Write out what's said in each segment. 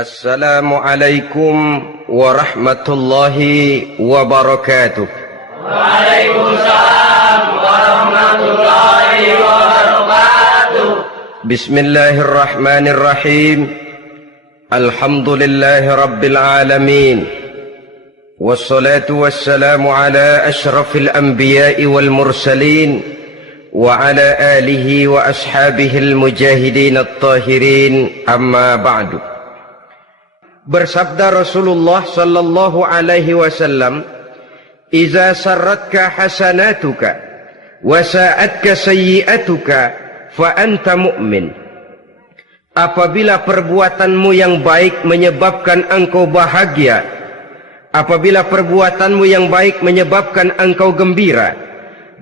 Assalamualaikum warahmatullahi wabarakatuh. Waalaikumsalam warahmatullahi wabarakatuh. Bismillahirrahmanirrahim. Alhamdulillahi rabbil alamin. Wassalatu wassalamu ala ashrafil anbiya'i wal mursalin wa ala alihi wa ashabihil mujahidin at-tahirin, amma ba'du. Bersabda Rasulullah sallallahu alaihi wasallam, "Iza sarratka hasanatuka wa sa'atka sayyi'atuka fa anta mu'min." Apabila perbuatanmu yang baik menyebabkan engkau bahagia, apabila perbuatanmu yang baik menyebabkan engkau gembira,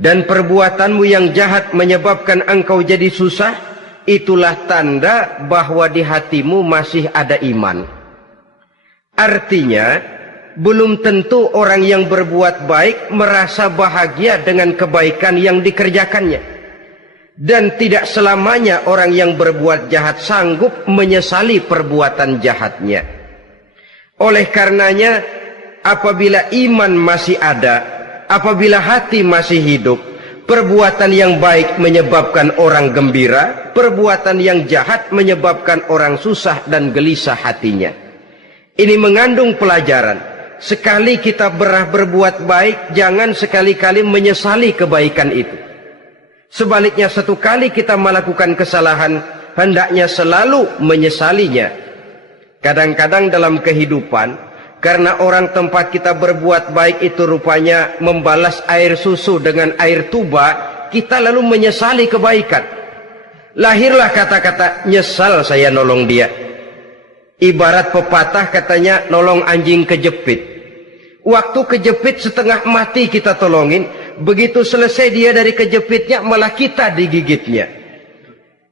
dan perbuatanmu yang jahat menyebabkan engkau jadi susah, itulah tanda bahwa di hatimu masih ada iman. Artinya, belum tentu orang yang berbuat baik merasa bahagia dengan kebaikan yang dikerjakannya. Dan tidak selamanya orang yang berbuat jahat sanggup menyesali perbuatan jahatnya. Oleh karenanya, apabila iman masih ada, apabila hati masih hidup, perbuatan yang baik menyebabkan orang gembira, perbuatan yang jahat menyebabkan orang susah dan gelisah hatinya. Ini mengandung pelajaran. Sekali kita berbuat baik, jangan sekali-kali menyesali kebaikan itu. Sebaliknya, satu kali kita melakukan kesalahan, hendaknya selalu menyesalinya. Kadang-kadang dalam kehidupan, karena orang tempat kita berbuat baik itu rupanya membalas air susu dengan air tuba, kita lalu menyesali kebaikan. Lahirlah kata-kata, "Nyesal saya nolong dia." Ibarat pepatah katanya, nolong anjing kejepit. Waktu kejepit setengah mati kita tolongin, begitu selesai dia dari kejepitnya malah kita digigitnya.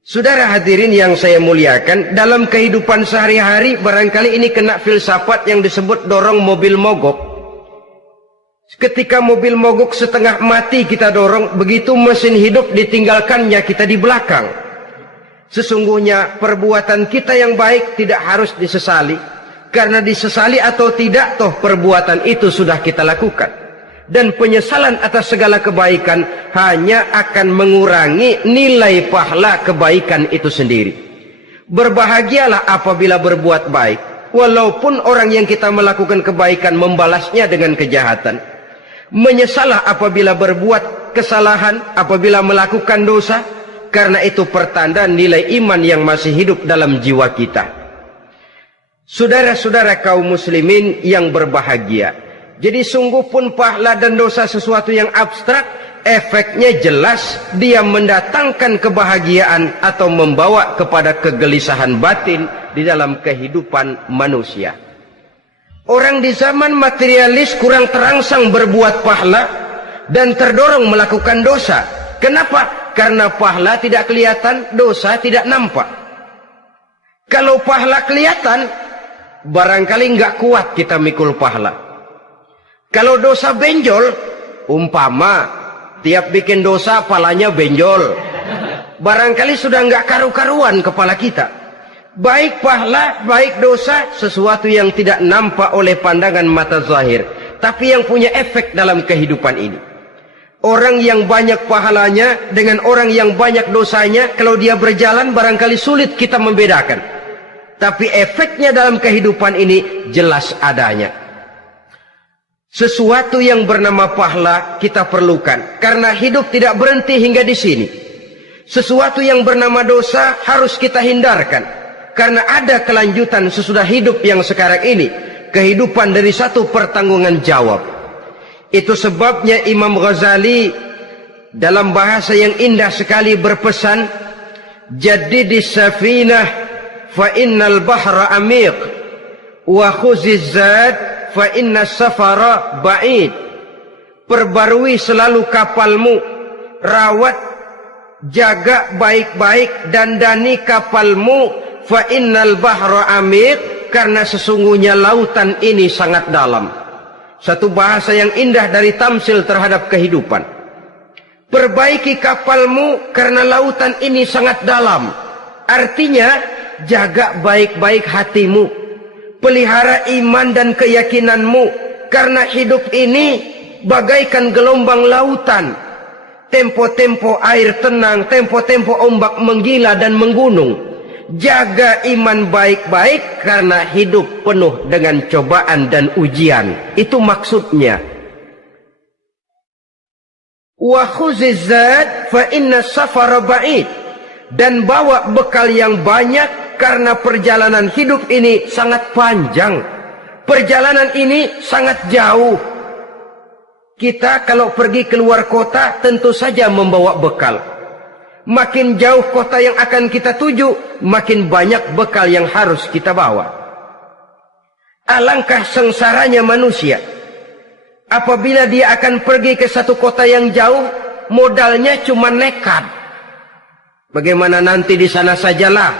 Saudara hadirin yang saya muliakan, dalam kehidupan sehari-hari barangkali ini kena filsafat yang disebut dorong mobil mogok. Ketika mobil mogok setengah mati kita dorong, begitu mesin hidup ditinggalkannya kita di belakang. Sesungguhnya perbuatan kita yang baik tidak harus disesali, karena disesali atau tidak, toh perbuatan itu sudah kita lakukan. Dan penyesalan atas segala kebaikan hanya akan mengurangi nilai pahala kebaikan itu sendiri. Berbahagialah apabila berbuat baik, walaupun orang yang kita melakukan kebaikan membalasnya dengan kejahatan. Menyesalah apabila berbuat kesalahan, apabila melakukan dosa, karena itu pertanda nilai iman yang masih hidup dalam jiwa kita. Saudara-saudara kaum muslimin yang berbahagia, jadi sungguh pun pahala dan dosa sesuatu yang abstrak, efeknya jelas dia mendatangkan kebahagiaan atau membawa kepada kegelisahan batin di dalam kehidupan manusia. Orang di zaman materialis kurang terangsang berbuat pahala dan terdorong melakukan dosa. Kenapa? Karena pahala tidak kelihatan, dosa tidak nampak. Kalau pahala kelihatan, barangkali nggak kuat kita mikul pahala. Kalau dosa benjol, umpama tiap bikin dosa palanya benjol, barangkali sudah nggak karu-karuan kepala kita. Baik pahala, baik dosa, sesuatu yang tidak nampak oleh pandangan mata zahir, tapi yang punya efek dalam kehidupan ini. Orang yang banyak pahalanya dengan orang yang banyak dosanya, kalau dia berjalan barangkali sulit kita membedakan. Tapi efeknya dalam kehidupan ini jelas adanya. Sesuatu yang bernama pahala kita perlukan, karena hidup tidak berhenti hingga di sini. Sesuatu yang bernama dosa harus kita hindarkan, karena ada kelanjutan sesudah hidup yang sekarang ini. Kehidupan dari satu pertanggungan jawab. Itu sebabnya Imam Ghazali dalam bahasa yang indah sekali berpesan, "Jaddidis safinah fa innal bahra amiq wa khuziz zad fa innas safara ba'id." Perbarui selalu kapalmu, rawat, jaga baik-baik, dandani kapalmu, fa innal bahra amiq, karena sesungguhnya lautan ini sangat dalam. Satu bahasa yang indah dari tamsil terhadap kehidupan. Perbaiki kapalmu karena lautan ini sangat dalam. Artinya, jaga baik-baik hatimu. pelihara iman dan keyakinanmu, karena hidup ini bagaikan gelombang lautan. Tempo-tempo air tenang, tempo-tempo ombak menggila dan menggunung. Jaga iman baik-baik karena hidup penuh dengan cobaan dan ujian. Itu maksudnya. Wa khuziz zad fa inna safara ba'id. Dan bawa bekal yang banyak karena perjalanan hidup ini sangat panjang. Perjalanan ini sangat jauh. Kita kalau pergi keluar kota tentu saja membawa bekal. Makin jauh kota yang akan kita tuju, makin banyak bekal yang harus kita bawa. Alangkah sengsaranya manusia apabila dia akan pergi ke satu kota yang jauh, modalnya cuma nekat. Bagaimana nanti di sana sajalah.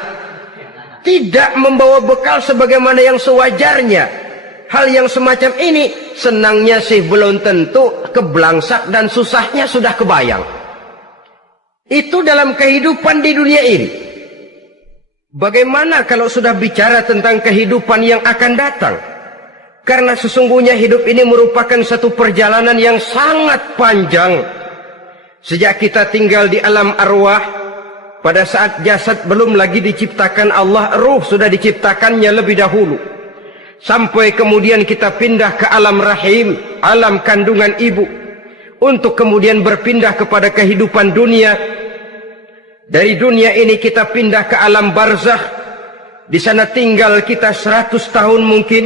Tidak membawa bekal sebagaimana yang sewajarnya. Hal yang semacam ini senangnya sih belum tentu, keblangsak dan susahnya sudah kebayang. Itu dalam kehidupan di dunia ini. Bagaimana kalau sudah bicara tentang kehidupan yang akan datang? Karena sesungguhnya hidup ini merupakan satu perjalanan yang sangat panjang. Sejak kita tinggal di alam arwah, pada saat jasad belum lagi diciptakan Allah, ruh sudah diciptakannya lebih dahulu. Sampai kemudian kita pindah ke alam rahim, alam kandungan ibu. Untuk kemudian berpindah kepada kehidupan dunia. Dari dunia ini kita pindah ke alam barzakh. Di sana tinggal kita 100 tahun mungkin,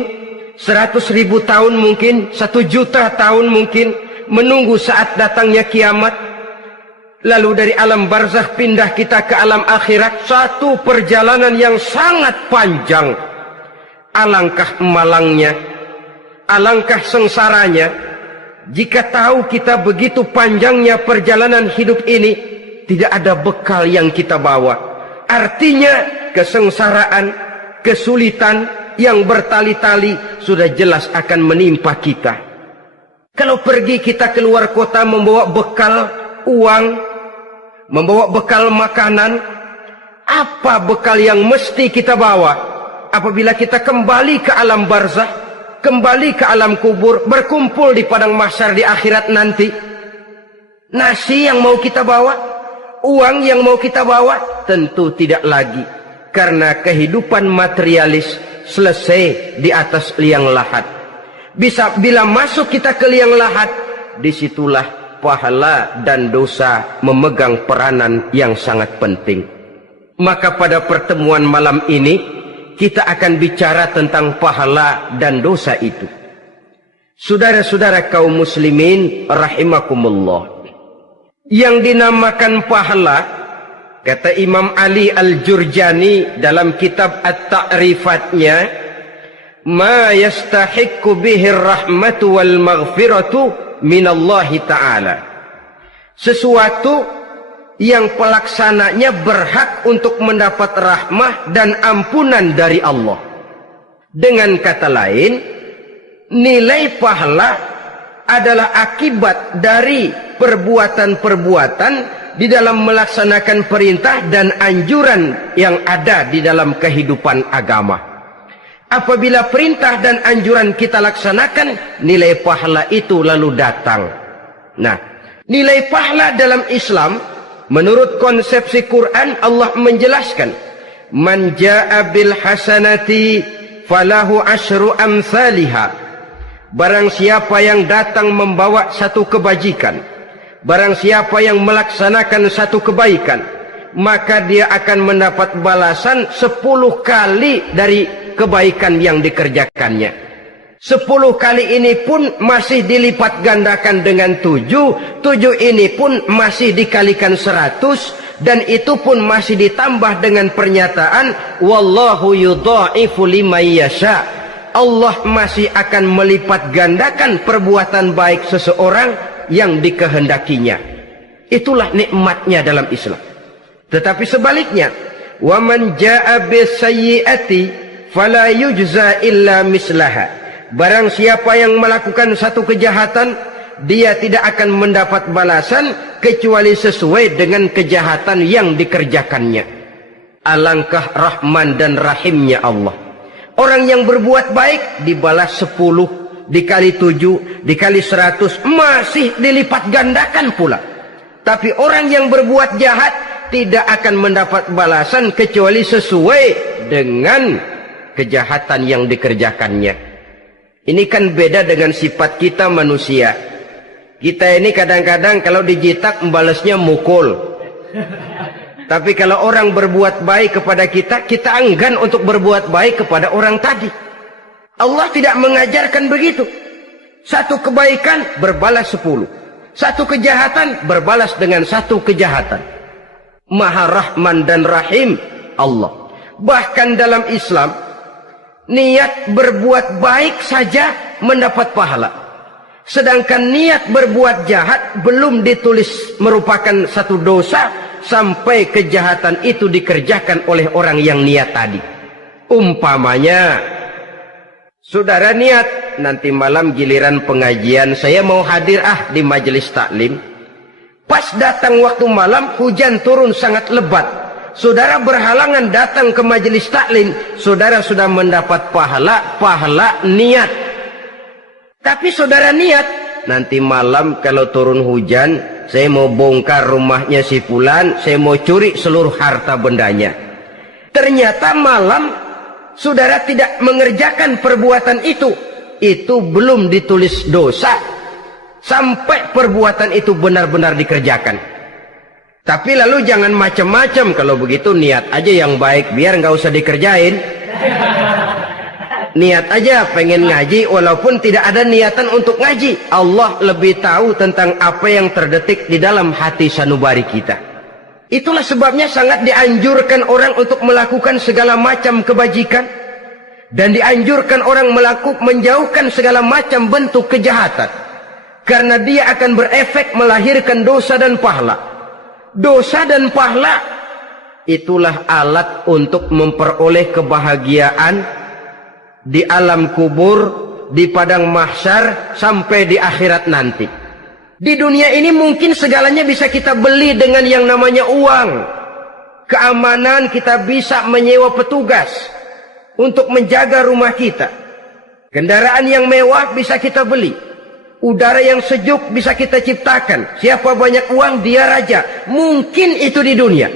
100.000 tahun mungkin, 1 juta tahun mungkin, menunggu saat datangnya kiamat. Lalu dari alam barzakh pindah kita ke alam akhirat. Satu perjalanan yang sangat panjang. Alangkah malangnya, alangkah sengsaranya jika tahu kita begitu panjangnya perjalanan hidup ini, tidak ada bekal yang kita bawa. Artinya kesengsaraan, kesulitan yang bertali-tali sudah jelas akan menimpa kita. Kalau pergi kita keluar kota membawa bekal uang, membawa bekal makanan, apa bekal yang mesti kita bawa? Apabila kita kembali ke alam barzakh, kembali ke alam kubur, berkumpul di padang mahsyar di akhirat nanti, nasi yang mau kita bawa, uang yang mau kita bawa, tentu tidak lagi. Karena kehidupan materialis selesai di atas liang lahat. Bila masuk kita ke liang lahat, disitulah pahala dan dosa memegang peranan yang sangat penting. Maka pada pertemuan malam ini kita akan bicara tentang pahala dan dosa itu. Saudara-saudara kaum muslimin rahimakumullah, yang dinamakan pahala, kata Imam Ali Al-Jurjani dalam kitab At-Ta'rifatnya, ma yastahiqqu bihi ar-rahmatu wal maghfiratu minallahi ta'ala. Sesuatu yang pelaksananya berhak untuk mendapat rahmah dan ampunan dari Allah. Dengan kata lain, nilai pahala adalah akibat dari perbuatan-perbuatan di dalam melaksanakan perintah dan anjuran yang ada di dalam kehidupan agama. Apabila perintah dan anjuran kita laksanakan, nilai pahala itu lalu datang. Nah, nilai pahala dalam Islam, menurut konsepsi Quran, Allah menjelaskan, man jaa bil hasanati falahu asyru amsalihha. Barang siapa yang datang membawa satu kebajikan, barang siapa yang melaksanakan satu kebaikan, maka dia akan mendapat balasan 10 kali dari kebaikan yang dikerjakannya. 10 kali ini pun masih dilipat gandakan dengan 7. 7 ini pun masih dikalikan 100. Dan itu pun masih ditambah dengan pernyataan, wallahu yudha'ifu liman yasha. Allah masih akan melipat gandakan perbuatan baik seseorang yang dikehendakinya. Itulah nikmatnya dalam Islam. Tetapi sebaliknya, wa man jaa'a bisayyi'ati fala yujza illa mislaha. Barang siapa yang melakukan satu kejahatan, dia tidak akan mendapat balasan kecuali sesuai dengan kejahatan yang dikerjakannya. Alangkah rahman dan rahimnya Allah. Orang yang berbuat baik dibalas 10, dikali 7, dikali 100, masih dilipat gandakan pula. Tapi orang yang berbuat jahat tidak akan mendapat balasan kecuali sesuai dengan kejahatan yang dikerjakannya. Ini kan beda dengan sifat kita manusia. Kita ini kadang-kadang kalau dijitak membalasnya mukul. Tapi kalau orang berbuat baik kepada kita, kita enggan untuk berbuat baik kepada orang tadi. Allah tidak mengajarkan begitu. Satu kebaikan berbalas 10. Satu kejahatan berbalas dengan satu kejahatan. Maha Rahman dan Rahim Allah. Bahkan dalam Islam, niat berbuat baik saja mendapat pahala. Sedangkan niat berbuat jahat belum ditulis merupakan satu dosa sampai kejahatan itu dikerjakan oleh orang yang niat tadi. Umpamanya, saudara niat nanti malam giliran pengajian saya mau hadir di majelis taklim. Pas datang waktu malam hujan turun sangat lebat. Saudara berhalangan datang ke majelis taklim, saudara sudah mendapat pahala niat. Tapi saudara niat nanti malam kalau turun hujan, saya mau bongkar rumahnya si fulan, saya mau curi seluruh harta bendanya. Ternyata malam saudara tidak mengerjakan perbuatan itu belum ditulis dosa sampai perbuatan itu benar-benar dikerjakan. Tapi lalu jangan macam-macam. Kalau begitu niat aja yang baik, biar nggak usah dikerjain. Niat aja pengen ngaji walaupun tidak ada niatan untuk ngaji. Allah lebih tahu tentang apa yang terdetik di dalam hati sanubari kita. Itulah sebabnya sangat dianjurkan orang untuk melakukan segala macam kebajikan, dan dianjurkan orang menjauhkan segala macam bentuk kejahatan, karena dia akan berefek melahirkan dosa dan pahala. Dosa dan pahala itulah alat untuk memperoleh kebahagiaan di alam kubur, di padang mahsyar, sampai di akhirat nanti. Di dunia ini mungkin segalanya bisa kita beli dengan yang namanya uang. Keamanan kita bisa menyewa petugas untuk menjaga rumah kita. Kendaraan yang mewah bisa kita beli. Udara yang sejuk bisa kita ciptakan. Siapa banyak uang dia raja. Mungkin itu di dunia.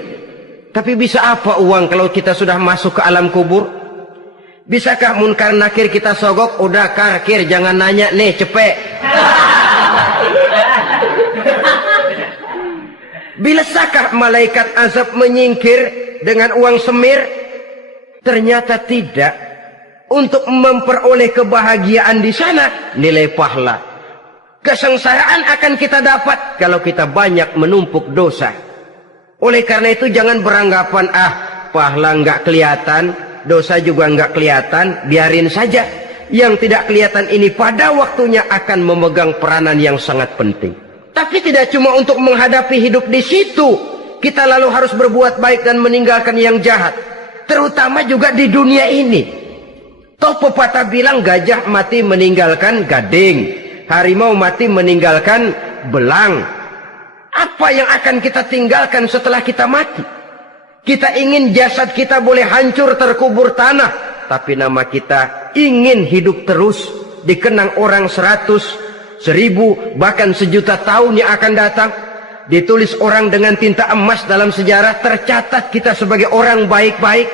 Tapi bisa apa uang kalau kita sudah masuk ke alam kubur? Bisakah munkar nakir kita sogok? Udah karkir, jangan nanya nih, cepet. Bisakah malaikat azab menyingkir dengan uang semir? Ternyata tidak. Untuk memperoleh kebahagiaan di sana, nilai pahala. Kesengsaraan akan kita dapat kalau kita banyak menumpuk dosa. Oleh karena itu jangan beranggapan pahala nggak kelihatan, dosa juga nggak kelihatan, biarin saja. Yang tidak kelihatan ini pada waktunya akan memegang peranan yang sangat penting. Tapi tidak cuma untuk menghadapi hidup di situ, kita lalu harus berbuat baik dan meninggalkan yang jahat. Terutama juga di dunia ini. Toh pepatah bilang gajah mati meninggalkan gading, harimau mati meninggalkan belang. Apa yang akan kita tinggalkan setelah kita mati? Kita ingin jasad kita boleh hancur terkubur tanah, tapi nama kita ingin hidup terus, dikenang orang 100, 1000, bahkan 1.000.000 tahun yang akan datang. Ditulis orang dengan tinta emas dalam sejarah, tercatat kita sebagai orang baik-baik.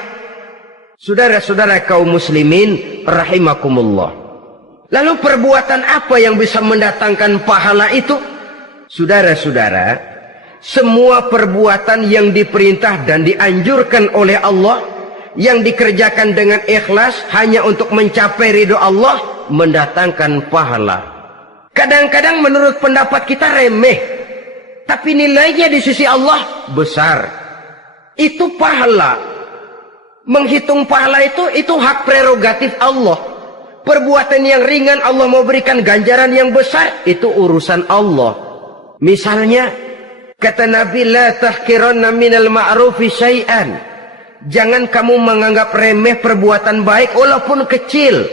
Saudara-saudara kaum muslimin rahimakumullah. Lalu perbuatan apa yang bisa mendatangkan pahala itu? Saudara-saudara, semua perbuatan yang diperintah dan dianjurkan oleh Allah, yang dikerjakan dengan ikhlas hanya untuk mencapai ridho Allah, mendatangkan pahala. Kadang-kadang menurut pendapat kita remeh, tapi nilainya di sisi Allah besar. Itu pahala. Menghitung pahala itu hak prerogatif Allah. Perbuatan yang ringan Allah mau berikan ganjaran yang besar, itu urusan Allah. Misalnya, kata Nabi, la tahkiranna minal ma'rufi syai'an. Jangan kamu menganggap remeh perbuatan baik walaupun kecil.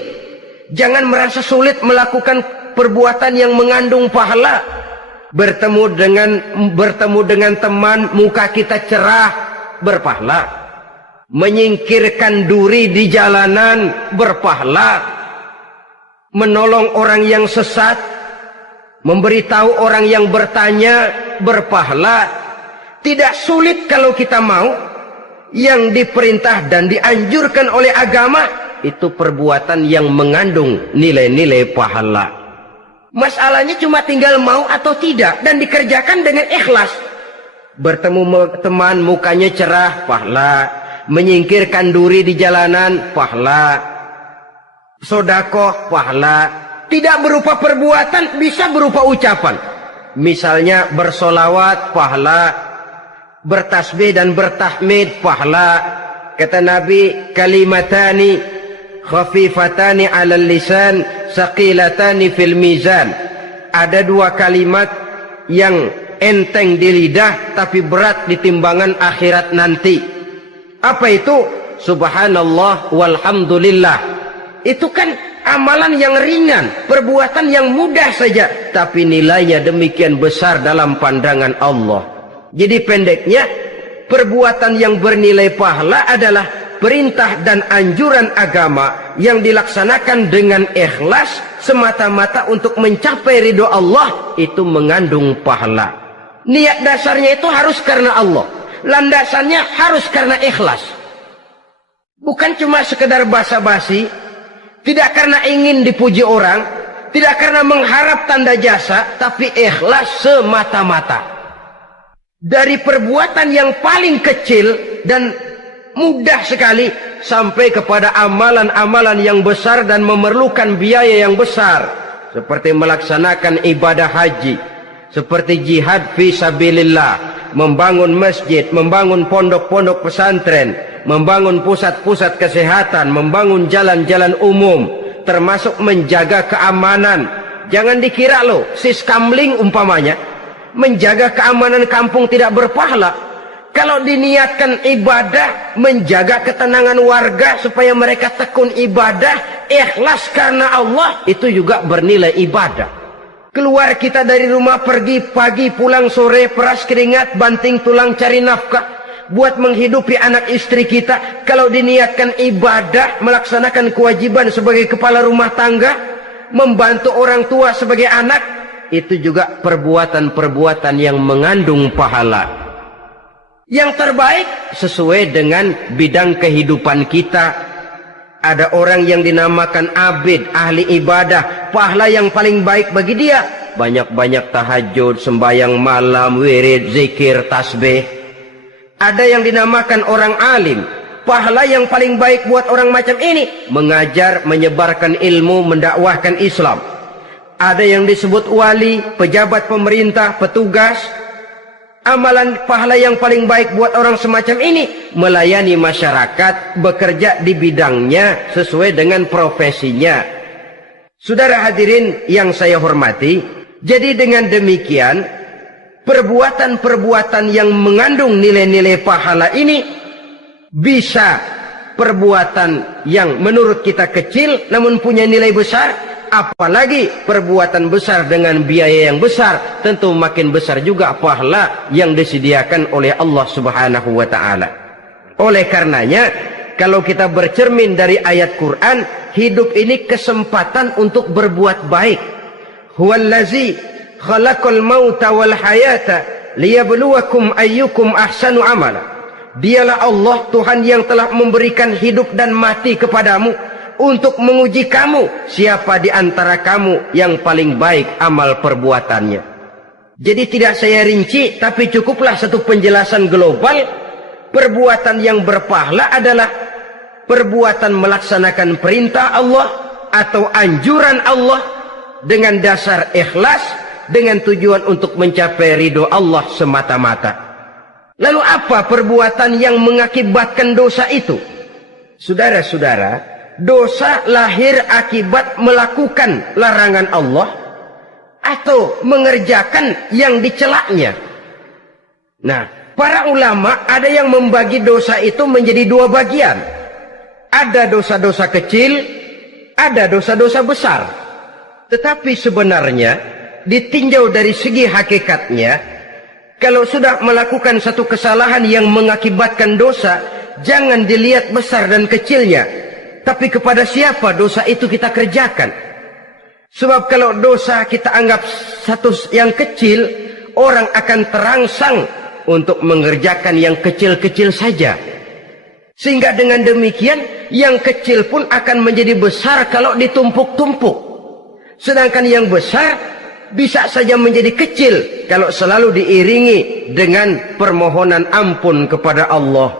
Jangan merasa sulit melakukan perbuatan yang mengandung pahala. Bertemu dengan teman, muka kita cerah, berpahala. menyingkirkan duri di jalanan berpahala, menolong orang yang sesat, memberitahu orang yang bertanya berpahala. Tidak sulit kalau kita mau. Yang diperintah dan dianjurkan oleh agama itu perbuatan yang mengandung nilai-nilai pahala. Masalahnya cuma tinggal mau atau tidak dan dikerjakan dengan ikhlas. Bertemu teman mukanya cerah, pahala. Menyingkirkan duri di jalanan, pahala. Sodakoh, pahala. Tidak berupa perbuatan, bisa berupa ucapan. Misalnya bersolawat, pahala. Bertasbih dan bertahmid, pahala. Kata Nabi, kalimatani khafifatani 'alal lisan, saqilatani fil mizan. Ada dua kalimat yang enteng di lidah tapi berat di timbangan akhirat nanti. Apa itu? Subhanallah walhamdulillah. Itu kan amalan yang ringan, perbuatan yang mudah saja, tapi nilainya demikian besar dalam pandangan Allah. Jadi pendeknya, perbuatan yang bernilai pahala adalah perintah dan anjuran agama yang dilaksanakan dengan ikhlas semata-mata untuk mencapai ridho Allah, itu mengandung pahala. Niat dasarnya itu harus karena Allah, landasannya harus karena ikhlas. Bukan cuma sekedar basa-basi, tidak karena ingin dipuji orang, tidak karena mengharap tanda jasa, tapi ikhlas semata-mata. Dari perbuatan yang paling kecil dan mudah sekali sampai kepada amalan-amalan yang besar dan memerlukan biaya yang besar, seperti melaksanakan ibadah haji, seperti jihad fi sabilillah, membangun masjid, membangun pondok-pondok pesantren, membangun pusat-pusat kesehatan, membangun jalan-jalan umum, termasuk menjaga keamanan. Jangan dikira loh, siskamling umpamanya, menjaga keamanan kampung tidak berpahala. Kalau diniatkan ibadah, menjaga ketenangan warga supaya mereka tekun ibadah, ikhlas karena Allah, itu juga bernilai ibadah. Keluar kita dari rumah, pergi pagi, pulang sore, peras keringat, banting tulang cari nafkah buat menghidupi anak istri kita. Kalau diniatkan ibadah, melaksanakan kewajiban sebagai kepala rumah tangga, membantu orang tua sebagai anak, itu juga perbuatan-perbuatan yang mengandung pahala. Yang terbaik sesuai dengan bidang kehidupan kita. Ada orang yang dinamakan abid, ahli ibadah, pahala yang paling baik bagi dia banyak-banyak tahajud, sembahyang malam, wirid, zikir, tasbih. Ada yang dinamakan orang alim, pahala yang paling baik buat orang macam ini mengajar, menyebarkan ilmu, mendakwahkan Islam. Ada yang disebut wali, pejabat pemerintah, petugas. Amalan pahala yang paling baik buat orang semacam ini melayani masyarakat, bekerja di bidangnya sesuai dengan profesinya. Saudara hadirin yang saya hormati, jadi dengan demikian perbuatan-perbuatan yang mengandung nilai-nilai pahala ini bisa perbuatan yang menurut kita kecil namun punya nilai besar. Apalagi perbuatan besar dengan biaya yang besar, tentu makin besar juga pahala yang disediakan oleh Allah Subhanahu wa ta'ala. Oleh karenanya, kalau kita bercermin dari ayat Quran, hidup ini kesempatan untuk berbuat baik. Huwallazi khalaqal mauta wal hayata liyabluwakum ayyukum ahsanu amala. Dialah Allah, Tuhan yang telah memberikan hidup dan mati kepadamu untuk menguji kamu, siapa di antara kamu yang paling baik amal perbuatannya. Jadi tidak saya rinci, tapi cukuplah satu penjelasan global. Perbuatan yang berpahala adalah perbuatan melaksanakan perintah Allah atau anjuran Allah dengan dasar ikhlas, dengan tujuan untuk mencapai ridho Allah semata-mata. Lalu apa perbuatan yang mengakibatkan dosa itu? Saudara-saudara, dosa lahir akibat melakukan larangan Allah atau mengerjakan yang dicelaknya. Nah, para ulama ada yang membagi dosa itu menjadi dua bagian. Ada dosa-dosa kecil, ada dosa-dosa besar. Tetapi sebenarnya ditinjau dari segi hakikatnya, kalau sudah melakukan satu kesalahan yang mengakibatkan dosa, jangan dilihat besar dan kecilnya, tapi kepada siapa dosa itu kita kerjakan. Sebab kalau dosa kita anggap satu yang kecil, orang akan terangsang untuk mengerjakan yang kecil-kecil saja. Sehingga dengan demikian, yang kecil pun akan menjadi besar kalau ditumpuk-tumpuk. Sedangkan yang besar bisa saja menjadi kecil kalau selalu diiringi dengan permohonan ampun kepada Allah.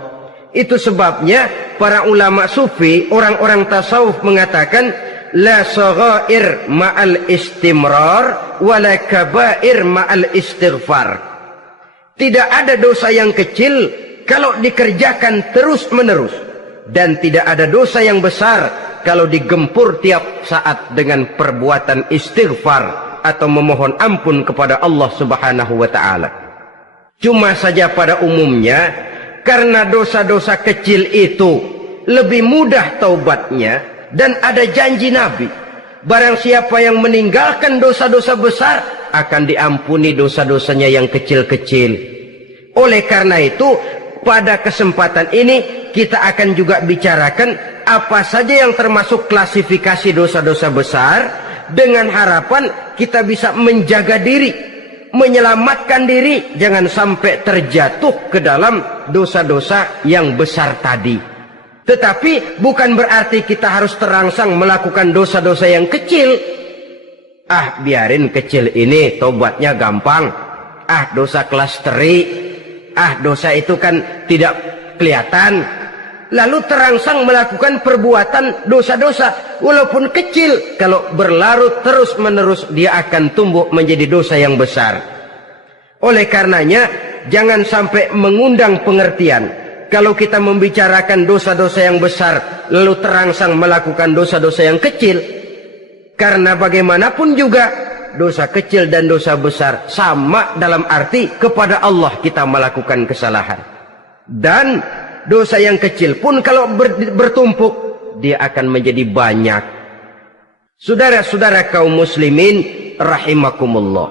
Itu sebabnya para ulama sufi, orang-orang tasawuf mengatakan, la saghair ma'al istimrar wala kabair ma'al istighfar. Tidak ada dosa yang kecil kalau dikerjakan terus-menerus, dan tidak ada dosa yang besar kalau digempur tiap saat dengan perbuatan istighfar atau memohon ampun kepada Allah Subhanahu wa taala. Cuma saja pada umumnya, karena dosa-dosa kecil itu lebih mudah taubatnya, dan ada janji Nabi, barang siapa yang meninggalkan dosa-dosa besar akan diampuni dosa-dosanya yang kecil-kecil. Oleh karena itu, pada kesempatan ini kita akan juga bicarakan apa saja yang termasuk klasifikasi dosa-dosa besar, dengan harapan kita bisa menjaga diri, menyelamatkan diri, jangan sampai terjatuh ke dalam dosa-dosa yang besar tadi. Tetapi bukan berarti kita harus terangsang melakukan dosa-dosa yang kecil. Ah, biarin kecil ini, tobatnya gampang. Ah, dosa kelas teri. Ah, dosa itu kan tidak kelihatan. Lalu terangsang melakukan perbuatan dosa-dosa walaupun kecil, kalau berlarut terus-menerus dia akan tumbuh menjadi dosa yang besar. Oleh karenanya, jangan sampai mengundang pengertian kalau kita membicarakan dosa-dosa yang besar lalu terangsang melakukan dosa-dosa yang kecil. Karena bagaimanapun juga dosa kecil dan dosa besar sama dalam arti kepada Allah kita melakukan kesalahan. Dan dosa yang kecil pun kalau bertumpuk, dia akan menjadi banyak. Saudara-saudara kaum muslimin rahimakumullah,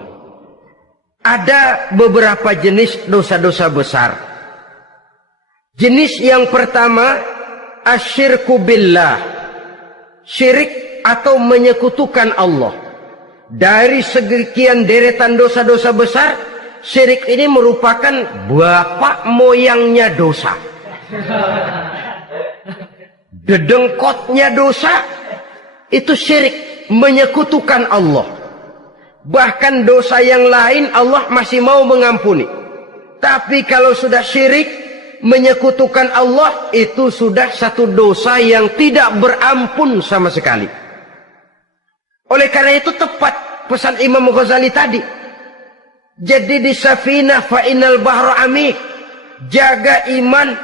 ada beberapa jenis dosa-dosa besar. Jenis yang pertama, asyirku billah, syirik atau menyekutukan Allah. Dari sekian deretan dosa-dosa besar, syirik ini merupakan bapak moyangnya dosa. Dedengkotnya dosa itu syirik, menyekutukan Allah. Bahkan dosa yang lain Allah masih mau mengampuni, tapi kalau sudah syirik, menyekutukan Allah, itu sudah satu dosa yang tidak berampun sama sekali. Oleh karena itu tepat pesan Imam Ghazali tadi, jadi di safinah fa innal bahra amik, jaga iman,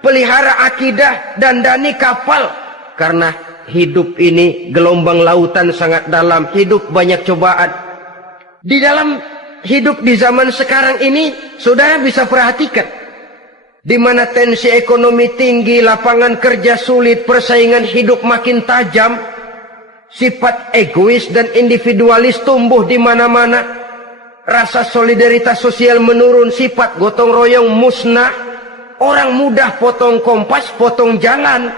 pelihara akidah, dandani kapal. Karena hidup ini gelombang lautan sangat dalam, hidup banyak cobaan. Di dalam hidup di zaman sekarang ini, saudara bisa perhatikan, di mana tensi ekonomi tinggi, lapangan kerja sulit, persaingan hidup makin tajam, sifat egois dan individualis tumbuh di mana-mana, rasa solidaritas sosial menurun, sifat gotong royong musnah, orang mudah potong kompas, potong jalan,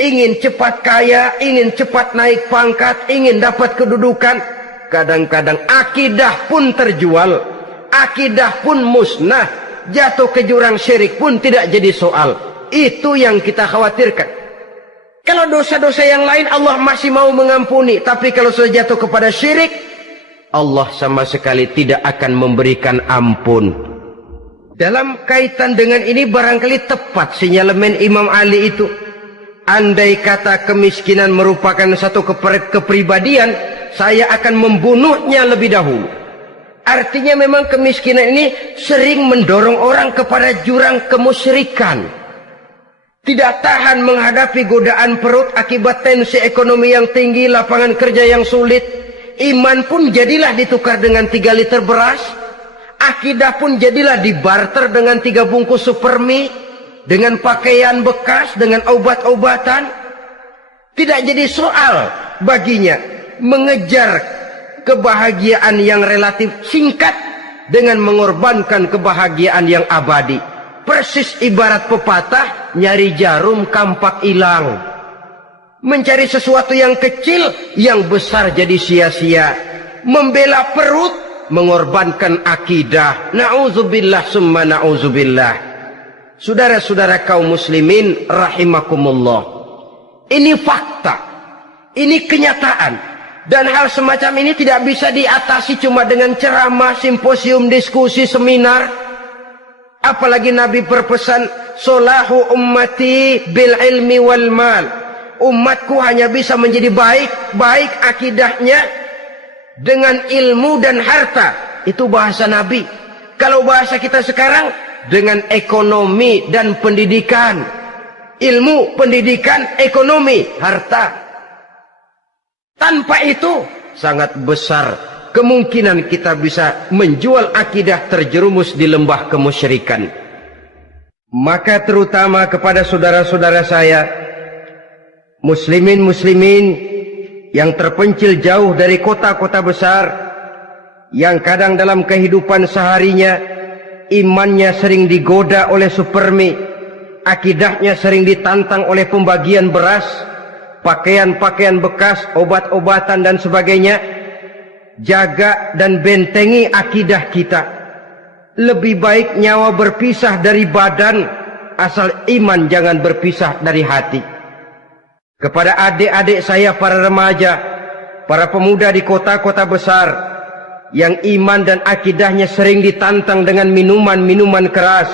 ingin cepat kaya, ingin cepat naik pangkat, ingin dapat kedudukan. Kadang-kadang akidah pun terjual, akidah pun musnah, jatuh ke jurang syirik pun tidak jadi soal. Itu yang kita khawatirkan. Kalau dosa-dosa yang lain Allah masih mau mengampuni, tapi kalau sudah jatuh kepada syirik, Allah sama sekali tidak akan memberikan ampun. Dalam kaitan dengan ini barangkali tepat sinyalemen Imam Ali itu. Andai kata kemiskinan merupakan satu kepribadian, saya akan membunuhnya lebih dahulu. Artinya memang kemiskinan ini sering mendorong orang kepada jurang kemusyrikan. Tidak tahan menghadapi godaan perut akibat tensi ekonomi yang tinggi, lapangan kerja yang sulit. Iman pun jadilah ditukar dengan 3 liter beras. Akidah pun jadilah dibarter dengan 3 bungkus supermi, dengan pakaian bekas, dengan obat-obatan. Tidak jadi soal baginya mengejar kebahagiaan yang relatif singkat dengan mengorbankan kebahagiaan yang abadi. Persis ibarat pepatah, nyari jarum kampak hilang. Mencari sesuatu yang kecil, yang besar jadi sia-sia. Membela perut, mengorbankan akidah. Na'udzubillah summa na'udzubillah. Saudara-saudara kaum muslimin rahimakumullah. Ini fakta. Ini kenyataan. Dan hal semacam ini tidak bisa diatasi cuma dengan ceramah, simposium, diskusi, seminar. Apalagi Nabi berpesan, solahu ummati bil ilmi wal mal. Umatku hanya bisa menjadi baik akidahnya dengan ilmu dan harta. Itu bahasa Nabi. Kalau bahasa kita sekarang, dengan ekonomi dan pendidikan. Ilmu, pendidikan, ekonomi, harta. Tanpa itu sangat besar kemungkinan kita bisa menjual akidah terjerumus di lembah kemusyrikan. Maka terutama kepada saudara-saudara saya, muslimin yang terpencil jauh dari kota-kota besar, yang kadang dalam kehidupan seharinya imannya sering digoda oleh supermi, akidahnya sering ditantang oleh pembagian beras, pakaian-pakaian bekas, obat-obatan dan sebagainya. Jaga dan bentengi akidah kita. Lebih baik nyawa berpisah dari badan, asal iman jangan berpisah dari hati. Kepada adik-adik saya para remaja, para pemuda di kota-kota besar, yang iman dan akidahnya sering ditantang dengan minuman-minuman keras,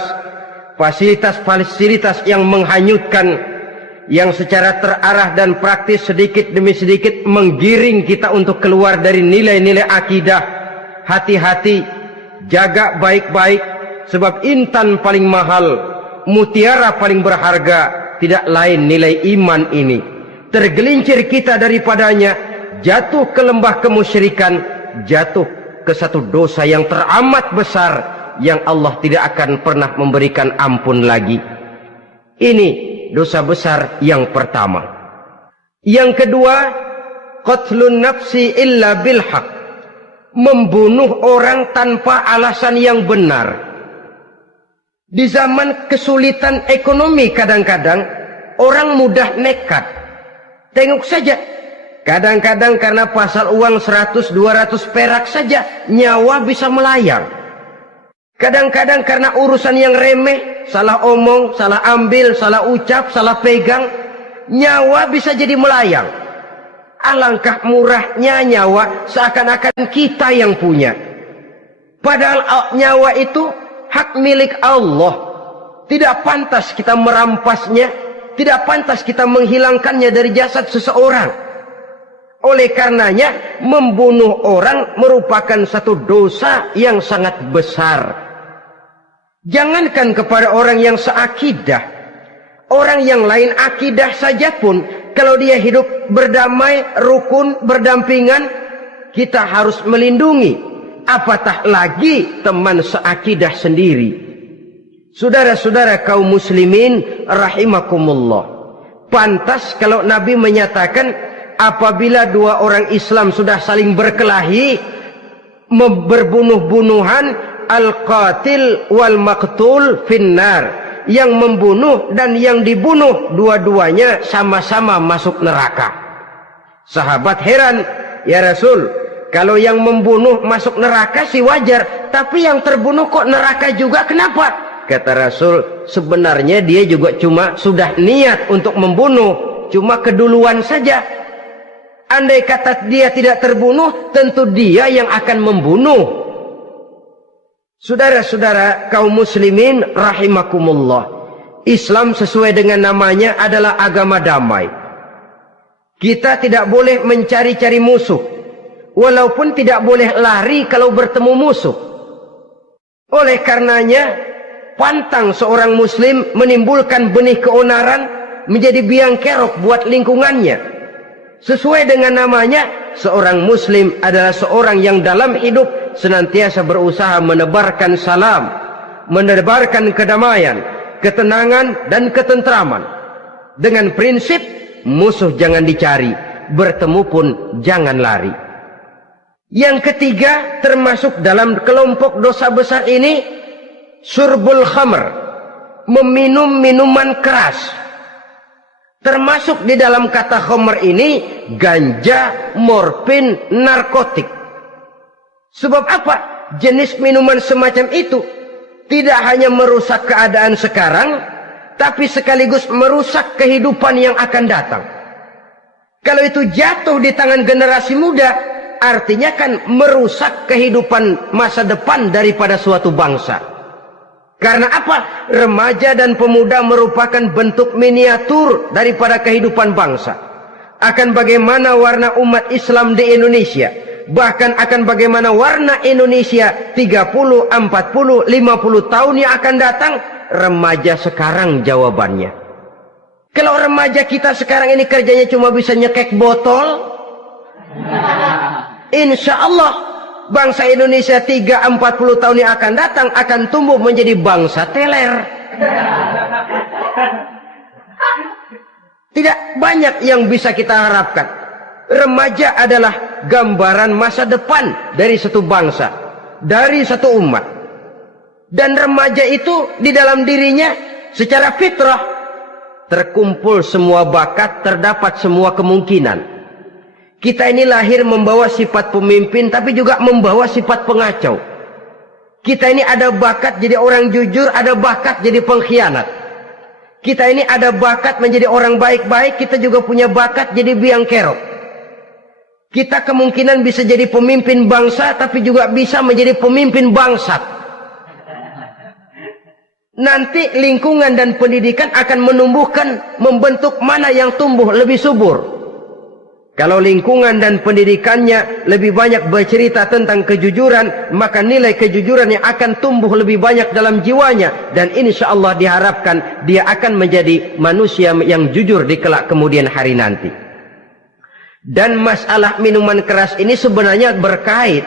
fasilitas-fasilitas yang menghanyutkan, yang secara terarah dan praktis sedikit demi sedikit menggiring kita untuk keluar dari nilai-nilai akidah. Hati-hati, jaga baik-baik, sebab intan paling mahal, mutiara paling berharga, tidak lain nilai iman ini. Tergelincir kita daripadanya, jatuh ke lembah kemusyrikan, jatuh ke satu dosa yang teramat besar, yang Allah tidak akan pernah memberikan ampun lagi. Ini dosa besar yang pertama. Yang kedua, qatlun nafsi illa bil haq, membunuh orang tanpa alasan yang benar. Di zaman kesulitan ekonomi kadang-kadang orang mudah nekat. Tengok saja, kadang-kadang karena pasal uang 100-200 perak saja nyawa bisa melayang. Kadang-kadang karena urusan yang remeh, salah omong, salah ambil, salah ucap, salah pegang, nyawa bisa jadi melayang. Alangkah murahnya nyawa, seakan-akan kita yang punya. Padahal nyawa itu hak milik Allah. Tidak pantas kita merampasnya, tidak pantas kita menghilangkannya dari jasad seseorang. Oleh karenanya, membunuh orang merupakan satu dosa yang sangat besar. Jangankan kepada orang yang seakidah, orang yang lain akidah saja pun, kalau dia hidup berdamai, rukun, berdampingan, kita harus melindungi. Apatah lagi teman seakidah sendiri. Saudara-saudara kaum muslimin rahimakumullah. Pantas kalau Nabi menyatakan, apabila dua orang Islam sudah saling berkelahi, berbunuh-bunuhan, al-qatil wal maqtul finnar, yang membunuh dan yang dibunuh dua-duanya sama-sama masuk neraka. Sahabat heran, ya Rasul, kalau yang membunuh masuk neraka sih wajar, tapi yang terbunuh kok neraka juga, kenapa? Kata Rasul, sebenarnya dia juga cuma sudah niat untuk membunuh, cuma keduluan saja. Andai kata dia tidak terbunuh, tentu dia yang akan membunuh. Saudara-saudara kaum muslimin rahimakumullah, Islam sesuai dengan namanya adalah agama damai. Kita tidak boleh mencari-cari musuh, walaupun tidak boleh lari kalau bertemu musuh. Oleh karenanya, pantang seorang muslim menimbulkan benih keonaran menjadi biang kerok buat lingkungannya. Sesuai dengan namanya, seorang muslim adalah seorang yang dalam hidup senantiasa berusaha menebarkan salam, menebarkan kedamaian, ketenangan dan ketentraman. Dengan prinsip, musuh jangan dicari, bertemu pun jangan lari. Yang ketiga, termasuk dalam kelompok dosa besar ini, syurbul khamr, meminum minuman keras. Termasuk di dalam kata khamr ini ganja, morfin, narkotik. Sebab apa? Jenis minuman semacam itu tidak hanya merusak keadaan sekarang, tapi sekaligus merusak kehidupan yang akan datang. Kalau itu jatuh di tangan generasi muda, artinya kan merusak kehidupan masa depan daripada suatu bangsa. Karena apa? Remaja dan pemuda merupakan bentuk miniatur daripada kehidupan bangsa. Akan bagaimana warna umat Islam di Indonesia, bahkan akan bagaimana warna Indonesia 30, 40, 50 tahun yang akan datang, remaja sekarang jawabannya. Kalau remaja kita sekarang ini kerjanya cuma bisa nyekek botol, insya Allah bangsa Indonesia 30-40 tahun yang akan datang akan tumbuh menjadi bangsa teler. Tidak banyak yang bisa kita harapkan. Remaja adalah gambaran masa depan dari satu bangsa, dari satu umat. Dan remaja itu di dalam dirinya secara fitrah terkumpul semua bakat, terdapat semua kemungkinan. Kita ini lahir membawa sifat pemimpin, tapi juga membawa sifat pengacau. Kita ini ada bakat jadi orang jujur, ada bakat jadi pengkhianat. Kita ini ada bakat menjadi orang baik-baik, kita juga punya bakat jadi biang kerok. Kita kemungkinan bisa jadi pemimpin bangsa, tapi juga bisa menjadi pemimpin bangsat. Nanti lingkungan dan pendidikan akan menumbuhkan, membentuk mana yang tumbuh lebih subur. Kalau lingkungan dan pendidikannya lebih banyak bercerita tentang kejujuran, maka nilai kejujuran yang akan tumbuh lebih banyak dalam jiwanya. Dan insya Allah diharapkan dia akan menjadi manusia yang jujur di kelak kemudian hari nanti. Dan masalah minuman keras ini sebenarnya berkait.